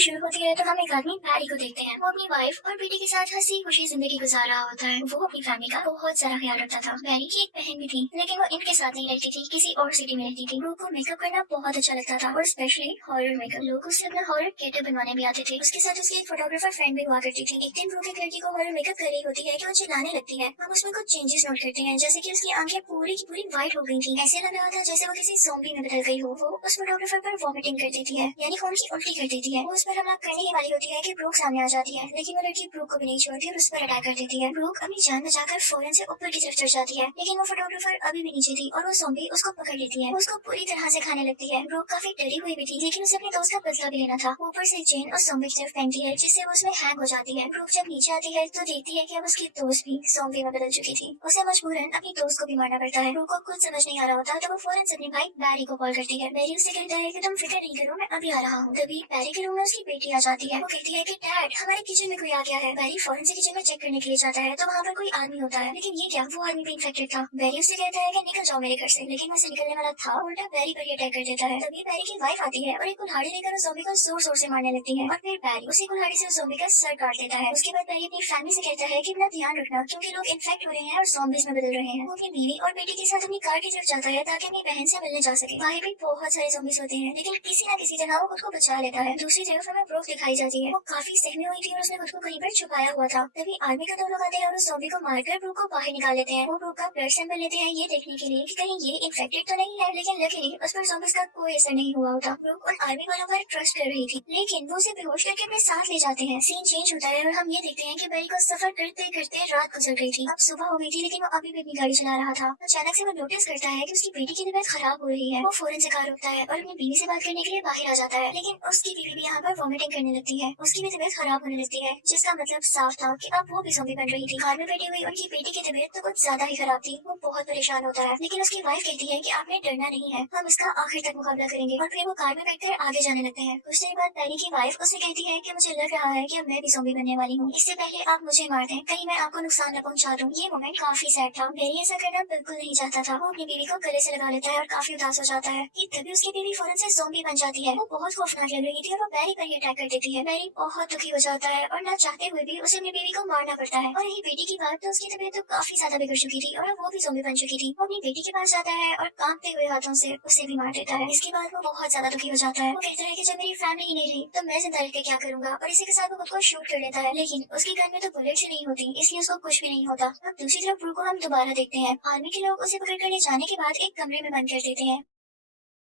शुरू होती है तो हम एक आदमी बैरी को देखते हैं। वो अपनी वाइफ और बेटी के साथ हंसी खुशी जिंदगी गुजार रहा होता है। वो अपनी फैमिली का बहुत सारा ख्याल रखता था। बैरी की एक बहन भी थी, लेकिन वो इनके साथ नहीं रहती थी, किसी और सिटी में रहती थी। ब्रूक को मेकअप करना बहुत अच्छा लगता था और स्पेशली हॉरर मेकअप। लोग उससे अपना हॉरर गेटअप बनवाने भी आते थे। उसके साथ उसकी एक फोटोग्राफर फ्रेंड भी हुआ करती थी। एक दिन ब्रूक एक लड़की को हॉरर मेकअप कर रही होती है कि वो चिल्लाने लगती है। हम उसमें कुछ चेंजेस नोट करते हैं, जैसे कि उसकी आंखें पूरी की पूरी व्हाइट हो गई थी। ऐसे लग रहा था जैसे वो किसी ज़ॉम्बी में बदल गई हो। वो उस फोटोग्राफर पर वॉमिटिंग कर देती है, यानी खून की उल्टी कर देती है। वो उस पर हमला करने ही वाली होती है कि ब्रूक सामने आ जाती है, लेकिन वो लड़की ब्रूक को भी नहीं छोड़ती और उस पर अटैक कर देती है। ब्रूक अपनी जान बचाकर फौरन से ऊपर की तरफ चढ़ जाती है, लेकिन वो फोटोग्राफर अभी भी नीचे थी और वो ज़ॉम्बी उसको पकड़ लेती है। वो उसको पूरी तरह से खाने लगती है। ब्रूक काफी डरी हुई भी थी, लेकिन उसे अपने दोस्त का बदला भी लेना था। ऊपर से चेन उस ज़ॉम्बी की तरफ फेंकती है, जिससे वो उसमें हैंग हो जाती है। ब्रूक जब नीचे आती है तो देखती है कि अब उसकी दोस्त भी ज़ॉम्बी में बदल चुकी थी। उसे मजबूरन अपनी दोस्त को भी मारना पड़ता है। ब्रूक को कुछ समझ नहीं आ रहा होता, तो वो फौरन से अपने भाई बैरी को कॉल करती है। बैरी उससे कहता है कि तुम फिक्र नहीं करो, मैं अभी आ रहा हूँ। तभी बैरी के रूम में उसकी बेटी आ जाती है। वो कहती है कि डैड, हमारे किचन में कोई आ गया है। बैरी फौरन से किचन में चेक करने के लिए जाता है तो वहाँ पर कोई आदमी होता है, लेकिन ये क्या, वो आदमी भी इन्फेक्टेड था। बैरी उससे कहता है कि निकल जाओ मेरे घर से, लेकिन वैसे निकलने वाला था, उल्टा बैरी पर ही अटैक कर देता है। तभी बैरी की वाइफ आती है और एक कुल्हाड़ी लेकर उस ज़ॉम्बी को जोर जोर से मारने लगती है और फिर बैरी उसी कुल्हाड़ी से उस ज़ॉम्बी का सर काट देता है। उसके बाद बैरी अपनी फैमिली से कहता है कि अपना ध्यान रखना, क्योंकि लोग इन्फेक्ट हो रहे हैं और ज़ॉम्बीज में बदल रहे हैं। वो अपनी बीवी और बेटी के साथ अपनी कार की तरफ जाता है ताकि अपनी बहन से मिलने जा सके। वहाँ भी बहुत सारे ज़ॉम्बीज होते हैं, लेकिन किसी न किसी तरह वो खुद को बचा लेता है। दूसरी तरफ हमें ब्रूक दिखाई जाती है। वो काफी सहमी हुई थी और उसने खुद को कहीं पर छुपाया हुआ था। तभी आर्मी के 2 लोग आते हैं और उस ज़ॉम्बी को मारकर ब्रूक को बाहर निकाल लेते हैं। वो ब्रूक का ब्लड सैंपल लेते हैं ये देखने के लिए कि कहीं ये इन्फेक्टेड तो नहीं है, लेकिन लकीली उस पर ज़ॉम्बीज का कोई असर नहीं हुआ होता। ब्रूक उन आर्मी वालों पर ट्रस्ट कर रही थी, लेकिन वो उसे बेहोश करके अपने साथ ले जाते हैं। सीन चेंज होता है और हम ये देखते हैं कि बैरी को सफर करते करते रात गुजर गई थी। अब सुबह हो गई थी, लेकिन वो अभी भी अपनी गाड़ी चला रहा था। अचानक से वो नोटिस करता है कि उसकी बेटी की तबीयत खराब हो रही है। वो फौरन से कार रुकता है और अपनी बीवी से बात करने के लिए बाहर आ जाता है, लेकिन उसकी बीवी भी यहाँ पर वॉमिटिंग करने लगती है। उसकी भी तबीयत खराब होने लगती है, जिसका मतलब साफ था कि अब वो भी ज़ॉम्बी बन रही थी। कार में बैठी हुई उनकी बेटी की तबीयत तो कुछ ज्यादा ही खराब थी। वो बहुत परेशान होता है, लेकिन उसकी वाइफ कहती है कि आपने डरना नहीं है, हम इसका आखिर तक मुकाबला करेंगे। और फिर वो कार में बैठकर आगे जाने लगते हैं। कुछ देर बाद बैरी की वाइफ उससे कहती है कि मुझे लग रहा है कि अब मैं भी ज़ॉम्बी बनने वाली हूँ, इससे पहले आप मुझे मार दें, कहीं मैं आपको नुकसान न पहुँचा दूँ। ये मोमेंट काफी सैड था। बैरी ऐसा करना बिल्कुल नहीं चाहता था। वो अपनी बीवी को गले से लगा लेता है और काफी उदास हो जाता है कि तभी उसकी बीवी फौरन से ज़ॉम्बी बन जाती है। वो बहुत खौफनाक लग रही थी और वो बैरी पर ही अटैक कर देती है। बैरी बहुत दुखी हो जाता है और न चाहते हुए भी उसे अपनी बीवी को मारना पड़ता है। और यही बेटी की बात, तो उसकी तबीयत तो काफी ज्यादा बिगड़ चुकी थी और वो भी ज़ॉम्बी बन चुकी थी। वो अपनी बेटी के पास जाता है और कांपते हुए हाथों से उसे भी मार देता है। इसके बाद वो बहुत ज्यादा दुखी हो जाता है। वो कहता है कि जब मेरी फैमिली ही नहीं रही तो मैं जिंदा रह के क्या करूंगा, और इसी के साथ वो खुद को शूट कर लेता है, लेकिन उसकी गन में तो बुलेट्स ही नहीं होती, इसलिए उसको कुछ भी नहीं होता। अब दूसरी तरफ ब्रूक को हम दोबारा देखते हैं। आर्मी के लोग उसे पकड़ कर ले जाने के बाद एक कमरे में बंद कर देते हैं।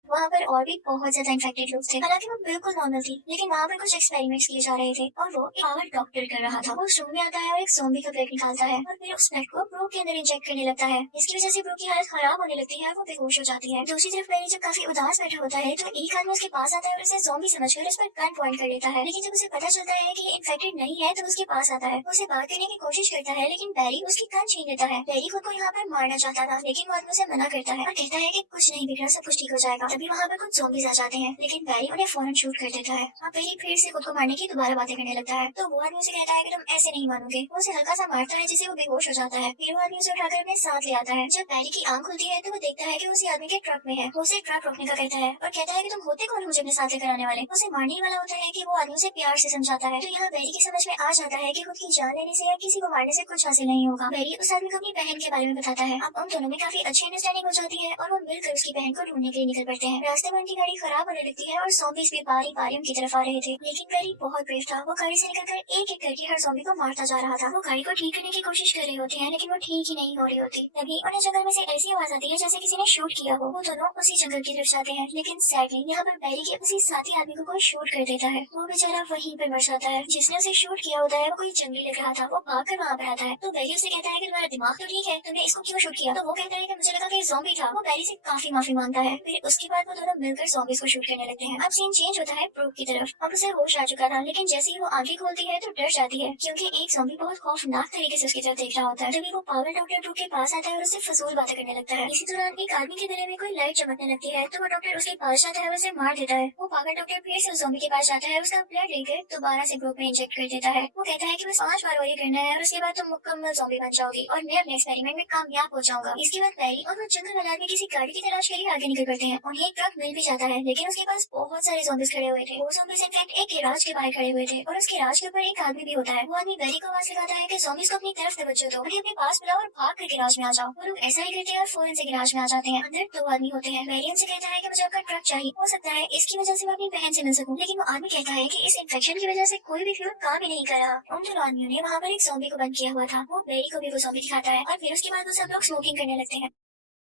वहाँ पर और भी बहुत ज्यादा इन्फेक्टेड लोग थे। हालांकि वो बिल्कुल नॉर्मल थी, लेकिन वहाँ पर कुछ एक्सपेरिमेंट्स किए जा रहे थे और वो एक पावर डॉक्टर कर रहा था। वो उस रूम में आता है और एक ज़ॉम्बी का ब्लड निकालता है और फिर उस ब्लड को ब्रूक के अंदर इंजेक्ट करने लगता है। इसकी वजह से ब्रूक की हालत खराब होने लगती है और वो बेहोश हो जाती है। दूसरी तरफ बैरी जब काफी उदास बैठा होता है तो एक आदमी उसके पास आता है और उसे ज़ॉम्बी समझकर उस पर गन पॉइंट कर लेता है, लेकिन जब उसे पता चलता है कि ये इन्फेक्टेड नहीं है तो उसके पास आता है। वो उसे बात करने की कोशिश करता है, लेकिन बैरी उसकी गन छीन लेता है। बैरी खुद को यहाँ पर मारना चाहता था, लेकिन वो आदमी उसे मना करता है और कहता है कि कुछ नहीं बिगड़ा, सब कुछ ठीक हो जाएगा। तभी वहाँ पर कुछ ज़ॉम्बीज आ जाते हैं, लेकिन बैरी उन्हें फौरन शूट कर देता है। अब बैरी फिर से खुद को मारने की दोबारा बातें करने लगता है, तो वो आदमी उसे कहता है कि तुम ऐसे नहीं मानोगे। वो उसे हल्का सा मारता है जिससे वो बेहोश हो जाता है। फिर वो आदमी उसे उठाकर अपने साथ ले आता है। जब बैरी की आंख खुलती है तो वो देखता है कि उसी आदमी के ट्रक में है। वो उसे ट्रक रोकने का कहता है और कहता है कि तुम होते कौन हो मुझे अपने साथ लेकर आने वाले। उसे मारने ही वाला होता है कि वो आदमी उसे प्यार से समझाता है। तो यहाँ बैरी की समझ में आ जाता है कि खुद की जान लेने से या किसी को मारने से कुछ हासिल नहीं होगा। बैरी उस आदमी को अपनी बहन के बारे में बताता है। अब उन दोनों में काफी अच्छी अंडरस्टैंडिंग हो जाती है और वो मिलकर उसकी बहन को ढूंढने के लिए निकल पड़ते हैं। रास्ते में उनकी गाड़ी खराब होने लगती है और ज़ॉम्बीज भी बारी बारी उनकी तरफ आ रहे थे, लेकिन बैरी बहुत ब्रेव था। वो गाड़ी से निकलकर एक एक करके हर ज़ॉम्बी को मारता जा रहा था। वो गाड़ी को ठीक करने की कोशिश कर रहे होते हैं, लेकिन वो ठीक ही नहीं हो रही होती। तभी उन्हें जंगल में से ऐसी आवाज आती है जैसे किसी ने शूट किया हो। वो दोनों उसी जंगल की तरफ जाते हैं, लेकिन सैडली यहाँ पर बैरी के उसी साथी आदमी को कोई शूट कर देता है। वो बेचारा वहीं पर मर जाता है। जिसने उसे शूट किया होता है वो कोई जंगली लग रहा था। वो भाग कर वहाँ पर आता है तो बैरी उसे कहता है कि तुम्हारा दिमाग तो ठीक है, तुमने इसको क्यों शूट किया। तो वो कहता है कि मुझे लगा कि ज़ॉम्बी था। वो बैरी से काफी माफी मांगता है। फिर उसके बाद वो दोनों मिलकर ज़ॉम्बीज को शूट करने लगते हैं। अब सीन चेंज होता है ब्रूक की तरफ। अब उसे होश आ चुका था, लेकिन जैसे ही वो आंखें खोलती है तो डर जाती है, क्योंकि एक ज़ॉम्बी बहुत खौफनाक तरीके से उसकी तरफ देख रहा होता है। तभी वो पागल डॉक्टर ब्रूक के पास आता है और उससे फजूल बातें करने लगता है। इसी दौरान एक आदमी के गले में कोई लाइट चमकने लगती है तो वो डॉक्टर उसके पास जाता है और उसे मार देता है। वो पागल डॉक्टर फिर से उस ज़ॉम्बी के पास जाता है, उसका ब्लड लेकर दोबारा से ब्रूक में इंजेक्ट कर देता है। वो कहता है कि बस 5 बार और ये करना है और उसके बाद तुम मुकम्मल ज़ॉम्बी बन जाओगी और मैं अपने एक्सपेरिमेंट में कामयाब हो जाऊंगा। इसके बाद पैरी और वो जंगल वाला आदमी किसी गाड़ी की तलाश के लिए आगे निकल पड़ते हैं। उन्हें एक ट्रक मिल भी जाता है लेकिन उसके पास बहुत सारे ज़ॉम्बीज खड़े हुए थे। वो ज़ॉम्बीज इनफैक्ट एक गैराज के बाहर खड़े हुए थे और उस गैराज के ऊपर एक आदमी भी होता है। वो आदमी बैरी को आवाज लगाता है कि ज़ॉम्बीज को अपनी तरफ तवज्जो दो, उन्हें अपने पास बुलाओ और भाग कर गैराज में आ जाओ। वो लोग ऐसा ही करते हैं और फौरन से गैराज में आ जाते हैं। अंदर 2 आदमी होते हैं। बैरी उनसे कहता है कि मुझे आपका ट्रक चाहिए, हो सकता है इसकी वजह से मैं अपनी बहन से मिल सकूं। लेकिन वो आदमी कहता है कि इस इन्फेक्शन की वजह से कोई भी फ्यूल काम ही नहीं कर रहा। उन 2 आदमियों ने वहाँ पर एक ज़ॉम्बी को बंद किया हुआ था। वो बैरी को भी वो ज़ॉम्बी दिखाता है और फिर उसके बाद वो सब लोग स्मोकिंग करने लगते हैं।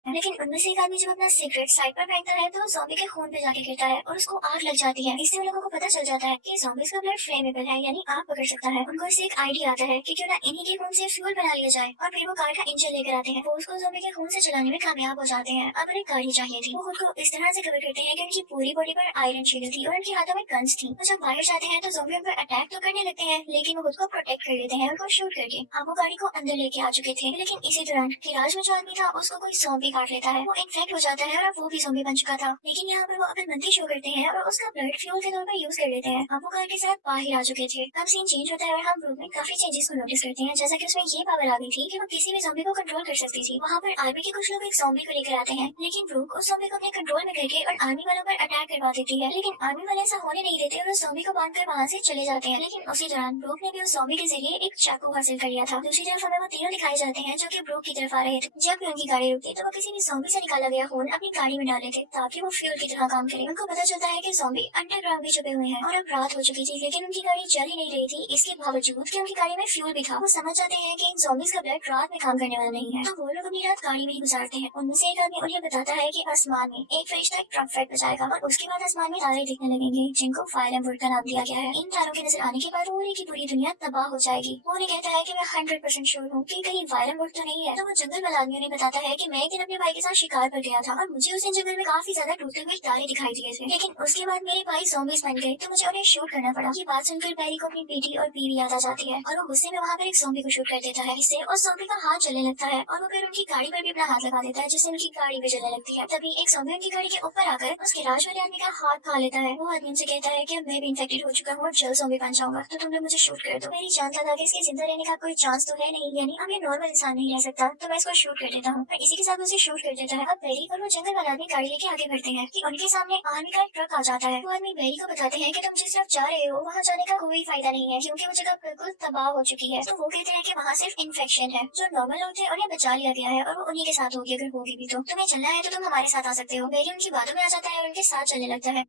लेकिन उनमें से एक आदमी जब अपना सिगरेट साइड पर फेंकता है तो ज़ॉम्बी के खून पे जाके गिरता है और उसको आग लग जाती है। इससे उन लोगों को पता चल जाता है कि ज़ॉम्बीज का ब्लड फ्लेमेबल है, यानी आग पकड़ सकता है। उनको इससे एक आइडिया आता है कि क्यों ना इन्हीं के खून से फ्यूल बना लिया जाए और फिर वो कार का इंजन लेकर आते हैं। वो उसको ज़ॉम्बी के खून से चलाने में कामयाब हो जाते हैं। अब उन्हें गाड़ी चाहिए थी। वो खुद को इस तरह से कवर करते हैं कि उनकी पूरी बॉडी पर आयरन शील्ड थी और उनके हाथों में गन्स थी। वो जब बाहर जाते हैं तो ज़ॉम्बी उन पर अटैक तो करने लगते हैं लेकिन वो खुद को प्रोटेक्ट कर लेते हैं उनको शूट करके। अब वो गाड़ी को अंदर लेके आ चुके थे लेकिन इसी दौरान गैराज में जो आदमी था उसको कोई ज़ॉम्बी काट लेता है। वो इन्फेक्ट हो जाता है और अब वो भी ज़ॉम्बी बन चुका था। लेकिन यहाँ पर वो अपनी मंदी शो करते हैं और उसका ब्लड फ्यूल के तौर पर यूज कर लेते हैं। अब वो कार के साथ बाहर आ चुके थे। अब सीन चेंज होता है और हम रूम में काफी चेंजेस को नोटिस करते हैं, जैसा कि उसमें ये पावर आ गई थी कि वो किसी भी ज़ॉम्बी को कंट्रोल कर सकती थी। वहाँ पर आर्मी के कुछ लोग एक ज़ॉम्बी को लेकर आते हैं लेकिन ब्रूक उस ज़ॉम्बी को अपने कंट्रोल में करके और आर्मी वालों पर अटैक करवा देती है। लेकिन आर्मी वाले ऐसा होने नहीं देते और उस ज़ॉम्बी को बांधकर वहाँ से चले जाते हैं। लेकिन उसी दौरान ब्रूक ने भी उस ज़ॉम्बी के जरिए एक चाकू हासिल कर लिया था। दूसरी तरफ हमें वो तीनों दिखाए जाते हैं जो कि ब्रूक की तरफ आ रहे थे। जब भी उनकी गाड़ी रुकती तो वो किसी भी ज़ॉम्बी से निकाला गया खून अपनी गाड़ी में डाल लेते ताकि वो फ्यूल की तरह काम करे। उनको पता चलता है कि ज़ॉम्बी अंडरग्राउंड भी छुपे हुए हैं और अब रात हो चुकी थी लेकिन उनकी गाड़ी चल ही नहीं रही थी। इसके बावजूद कि उनकी गाड़ी में फ्यूल भी था, वो समझ जाते हैं कि इन ज़ॉम्बीज का ब्लड रात में काम करने वाला नहीं है, तो वो लोग अपनी रात गाड़ी में ही गुजारते हैं। उनमें से एक आदमी उन्हें बताता है कि आसमान में एक फरिश्ता एक ट्रम्पेट फाइट बजाएगा और उसके बाद आसमान में तारे दिखने लगेंगे जिनको फायर एंड वुड का नाम दिया गया है। इन तारों के नजर आने के बाद पूरी की पूरी दुनिया तबाह हो जाएगी। वो उन्हें कहता है कि मैं 100% श्योर हूँ कि कहीं फायर एंड वुड तो नहीं है। तो वो जंगल वाला आदमी उन्हें बताता है कि मैं एक दिन अपने भाई के साथ शिकार पर गया था और मुझे उस दिन जंगल में काफी ज्यादा टूटे हुए तारे दिखाई दिए थे, लेकिन उसके बाद मेरे भाई ज़ॉम्बीज बन गए तो मुझे उन्हें शूट करना पड़ा। ये बात सुनकर बैरी को अपनी बेटी और बीवी याद आ जाती है और वो गुस्से में वहाँ पर एक ज़ॉम्बी को शूट कर देता है। इससे उस ज़ॉम्बी का हाथ जलने लगता है और वो फिर उनकी गाड़ी पर भी अपना हाथ लगा देता है जिससे उनकी गाड़ी भी जलने लगती है। तभी एक ज़ॉम्बी उनकी गाड़ी के ऊपर आकर उसके राज वाले आदमी का हाथ खा लेता है। वो आदमी उनसे कहता है कि अब मैं भी इन्फेक्टेड हो चुका हूँ और जल्द ज़ॉम्बी बन जाऊंगा, तो तुम लोग मुझे शूट कर दो। मेरी जानता था कि इसके जिंदा रहने का कोई चांस तो है नहीं, यानी अब ये नॉर्मल इंसान नहीं रह सकता, तो मैं इसको शूट कर देता हूँ। और इसी के साथ उसे शूट कर देता है। अब बैरी और वो जंगल वाला आदमी गाड़ी लेके आगे बढ़ते हैं कि उनके सामने आर्मी का एक ट्रक आ जाता है। वो आदमी बैरी को बताते हैं कि तुम जिस तरफ जा रहे हो वहाँ जाने का कोई फायदा नहीं है क्योंकि वो जगह बिल्कुल तबाह हो चुकी है। तो वो कहते हैं कि वहाँ सिर्फ इन्फेक्शन है, जो नॉर्मल लोग थे उन्हें बचा लिया गया है और वो उन्हीं के साथ होगी, अगर होगी भी तो तुम्हें चलना है तो तुम हमारे साथ आ सकते हो। बैरी उनकी बातों में आ जाता है और उनके साथ चलने लगता है।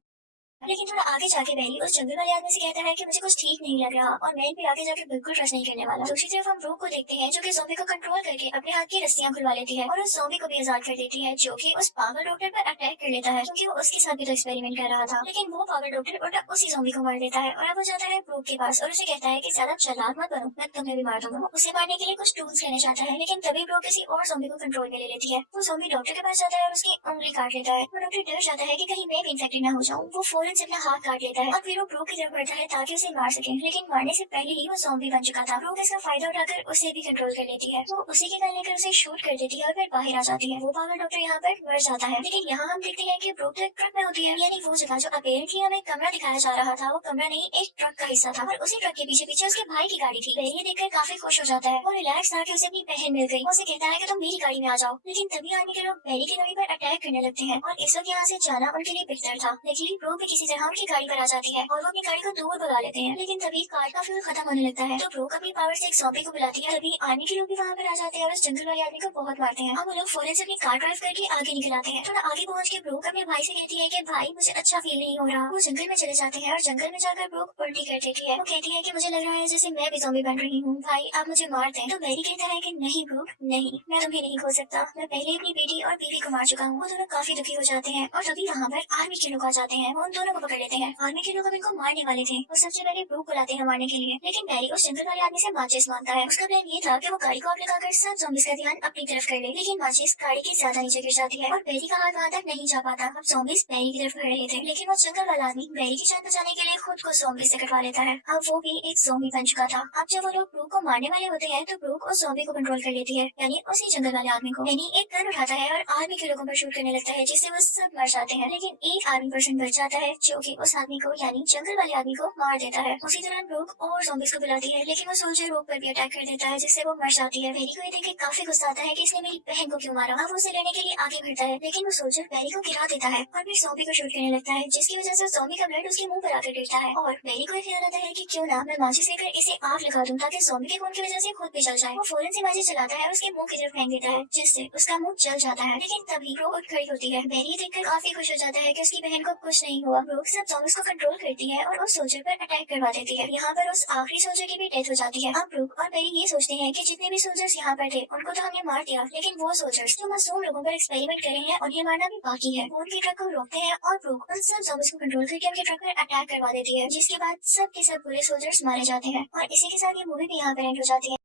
लेकिन थोड़ा आगे जाके बैरी उस जंगल वाले आदमी से कहता है कि मुझे कुछ ठीक नहीं लग रहा और मैं इन पे आगे जाके बिल्कुल ट्रस्ट नहीं करने वाला। दूसरी तरफ हम ब्रूक को देखते हैं जो कि ज़ॉम्बी को कंट्रोल करके अपने हाथ की रस्सियां खुलवा लेती है और उस ज़ॉम्बी को भी आजाद कर देती है जो कि उस पागल डॉक्टर पर अटैक कर लेता है क्योंकि वो उसके साथ भी तो एक्सपेरिमेंट कर रहा था। लेकिन वो पागल डॉक्टर उल्टा उसी ज़ॉम्बी को मार देता है और अब वो जाता है ब्रूक के पास और उसे कहता है कि ज्यादा चालाक मत बनो, मैं तुम्हें भी मार दूंगा। वो उसे मारने के लिए कुछ टूल्स लेना चाहता है लेकिन तभी ब्रूक किसी और ज़ॉम्बी को कंट्रोल में ले लेती है। वो ज़ॉम्बी डॉक्टर के पास जाता है और उसकी उंगली काट लेता है। वो डॉक्टर डर जाता है कि कहीं मैं भी इन्फेक्टेड ना हो जाऊं। वो फौरन से अपना हाथ काट लेता है और फिर वो ब्रूक की तरफ बढ़ता है ताकि उसे मार सके, लेकिन मारने से पहले ही वो ज़ॉम्बी बन चुका था। ब्रूक इसका फायदा उठाकर उसे भी कंट्रोल कर लेती है। वो उसी के गन लेकर उसे शूट कर देती है और फिर बाहर आ जाती है। वो पागल डॉक्टर यहाँ पर मर जाता है। लेकिन यहाँ हम देखते हैं कि ब्रूक तो एक ट्रक में होती है, यानी वो जगह जो अपेरेंटली हमें कमरा दिखाया जा रहा था वो कमरा नहीं एक ट्रक का हिस्सा था और उसी ट्रक के पीछे पीछे उसके भाई की गाड़ी थी। बैरी देखकर काफी खुश हो जाता है। वो रिलैक्स था कि उसे अपनी बहन मिल गई। वो उसे कहता है कि तुम मेरी गाड़ी में आ जाओ, लेकिन तभी आर्मी के लोग बैरी की गाड़ी पर अटैक करने लगते हैं और इस वक्त यहाँ से जाना उनके लिए बेहतर था। लेकिन ब्रूक भी किसी तरह उनकी गाड़ी पर आ जाती है और वो अपनी गाड़ी को दूर भगा लेते हैं। लेकिन तभी कार का फ्यूल खत्म होने लगता है तो ब्रूक अपनी पावर से एक ज़ॉम्बी को बुलाती है। तभी आर्मी के लोग भी वहाँ पर आ जाते हैं और उस जंगल वाले आदमी को बहुत मारते हैं। अब वो लोग फौरन से अपनी कार ड्राइव करके आगे निकल आते हैं। थोड़ा आगे पहुँच के ब्रूक अपने भाई से कहती है कि भाई मुझे अच्छा फील नहीं हो रहा। वो जंगल में चले जाते हैं और जंगल में जाकर ब्रूक उल्टी कर देती है। वो कहती है कि मुझे लग रहा है जैसे मैं भी ज़ॉम्बी बन रही हूँ, भाई आप मुझे मार दें। तो बैरी कहता है कि नहीं ब्रूक नहीं, मैं तुम्हें नहीं खो सकता, मैं पहले अपनी बेटी और बीवी को मार चुका हूँ। वो दोनों काफी दुखी हो जाते हैं और तभी वहाँ पर आर्मी के लोग आ जाते हैं। वो उन दोनों दोनों को पकड़ लेते हैं। आर्मी के लोग अब इनको मारने वाले थे। वो सबसे पहले ब्रूक को लाते हैं मारने के लिए, लेकिन बैरी उस जंगल वाले आदमी से माचिस मांगता है। उसका प्लान ये था कि वो गाड़ी को आग लगाकर सब ज़ॉम्बीज़ का ध्यान अपनी तरफ कर ले, लेकिन माचिस गाड़ी के ज्यादा नीचे गिर जाती है और बैरी का हाथ वहाँ तक नहीं जा पाता। अब ज़ॉम्बीज़ बैरी की तरफ बढ़ रहे थे, लेकिन वो जंगल वाला आदमी बैरी की जान बचाने के लिए खुद को ज़ॉम्बी से कटवा लेता है। अब वो भी एक ज़ॉम्बी बन चुका था। अब जब वो लोग ब्रूक को मारने वाले होते हैं तो ब्रूक उस ज़ॉम्बी को कंट्रोल कर लेती है, यानी उसी जंगल वाले आदमी को। यानी एक गन उठाता है और आर्मी के लोगों पर शूट करने लगता है, जिससे वो सब मर जाते हैं, लेकिन एक आर्मी पर्सन बच जाता है जो कि उस आदमी को यानी जंगल वाले आदमी को मार देता है। उसी दौरान ब्रूक और ज़ॉम्बीज़ को बुलाती है, लेकिन वो सोल्जर ब्रूक पर भी अटैक कर देता है, जिससे वो मर जाती है। बैरी को ये देख के काफी गुस्सा आता है कि इसने मेरी बहन को क्यों मारा। अब वो उसे लेने के लिए आगे बढ़ता है, लेकिन वो सोल्जर बैरी को गिरा देता है और फिर ज़ॉम्बी को शूट करने लगता है, जिसकी वजह से ज़ॉम्बी का ब्लड उसके मुंह पर आकर गिरता है। और बैरी को ख्याल आता है कि क्यों ना मैं माचिस लेकर इसे आग लगा दूं ताकि ज़ॉम्बी के खून की वजह से खुद भी जल जाए। वो फौरन से माचिस चलाता है और उसके मुंह की तरफ फेंक देता है, जिससे उसका मुंह जल जाता है। लेकिन तभी ब्रूक उठ खड़ी होती है। बैरी ये देखकर काफी खुश हो जाता है कि उसकी बहन को कुछ नहीं हुआ। ब्रूक सब ज़ॉम्बीज़ को कंट्रोल करती है और उस सोल्जर पर अटैक करवा देती है। यहाँ पर उस आखिरी सोल्जर की भी डेथ हो जाती है। अब ब्रूक और बैरी ये सोचते हैं कि जितने भी सोल्जर्स यहाँ पर थे उनको तो हमने मार दिया, लेकिन वो सोल्जर्स जो मासूम लोगों पर एक्सपेरिमेंट कर रहे हैं उन्हें मारना भी बाकी है। वो उनके ट्रक को रोकते हैं और ब्रूक उन सब ज़ॉम्बीज़ को कंट्रोल करके उनके ट्रक पर अटैक करवा देती है, जिसके बाद सब के सब पूरे सोल्जर्स मारे जाते हैं। और इसी के साथ ये मूवी भी यहाँ पर एंड हो जाती है।